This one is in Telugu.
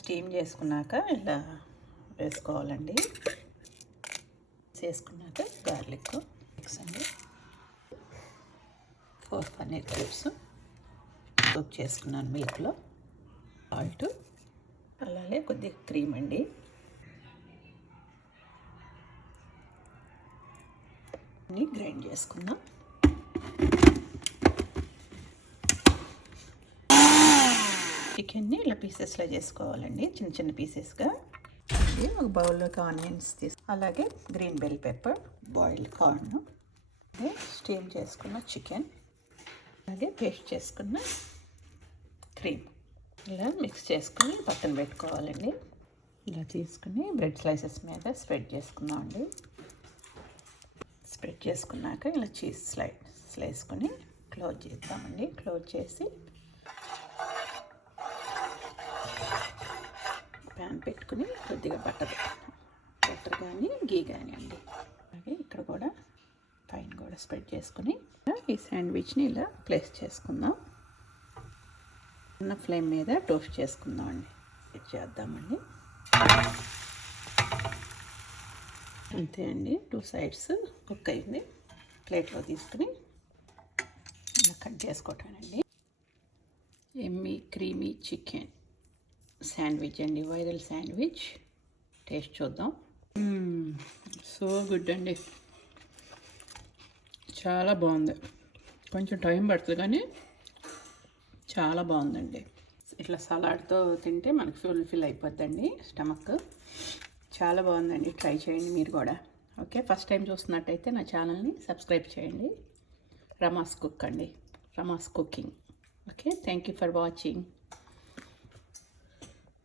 స్టీమ్ చేసుకున్నాక ఇలా వేసుకోవాలండి. చేసుకున్నాక గార్లిక్ మిక్స్ అండి, 4 పన్నీర్ క్యూబ్స్ కుక్ చేసుకున్నాను మిల్క్లో, సాల్ట్, అలాగే కొద్దిగా క్రీమ్ అండి. అన్నీ గ్రైండ్ చేసుకుందాం. చికెన్ని ఇలా పీసెస్లో చేసుకోవాలండి, చిన్న చిన్న పీసెస్గా. ఒక బౌల్లోకి ఆనియన్స్ అలాగే green bell pepper, boiled corn, steam చేసుకున్న చికెన్, అలాగే పేస్ట్ చేసుకున్న క్రీమ్ ఇలా మిక్స్ చేసుకుని పక్కన పెట్టుకోవాలండి. ఇలా తీసుకుని బ్రెడ్ స్లైసెస్ మీద స్ప్రెడ్ చేసుకుందామండి. స్ప్రెడ్ చేసుకున్నాక ఇలా చీజ్ స్లైస్ వేసుకొని క్లోజ్ చేద్దామండి. క్లోజ్ చేసి ప్యాన్ పెట్టుకుని కొద్దిగా బటర్ కానీ గీ కానీ అండి. అలాగే ఇక్కడ కూడా పైన కూడా స్ప్రెడ్ చేసుకుని ఈ శాండ్విచ్ని ఇలా ప్లేస్ చేసుకుందాం. ఉన్న ఫ్లేమ్ మీద టోస్ట్ చేసుకుందాం అండి. చేద్దామండి. అంతే అండి, 2 సైడ్స్ కుక్ అయింది. ప్లేట్లో తీసుకుని ఇలా కట్ చేసుకోవటానండి. ఎమ్మీ క్రీమీ చికెన్ శాండ్విచ్ అండి, వైరల్ శాండ్విచ్. టేస్ట్ చూద్దాం. సో గుడ్ అండి, చాలా బాగుంది. కొంచెం టైం పడుతుంది కానీ చాలా బాగుందండి. ఇట్లా సలాడ్తో తింటే మనకు ఫుల్ఫిల్ అయిపోద్దండి స్టమక్. చాలా బాగుందండి, ట్రై చేయండి మీరు కూడా. ఓకే, ఫస్ట్ టైం చూస్తున్నట్టయితే నా ఛానల్ని సబ్స్క్రైబ్ చేయండి. రమాస్ కుక్ అండి, Rama's cooking. Okay, thank you for watching.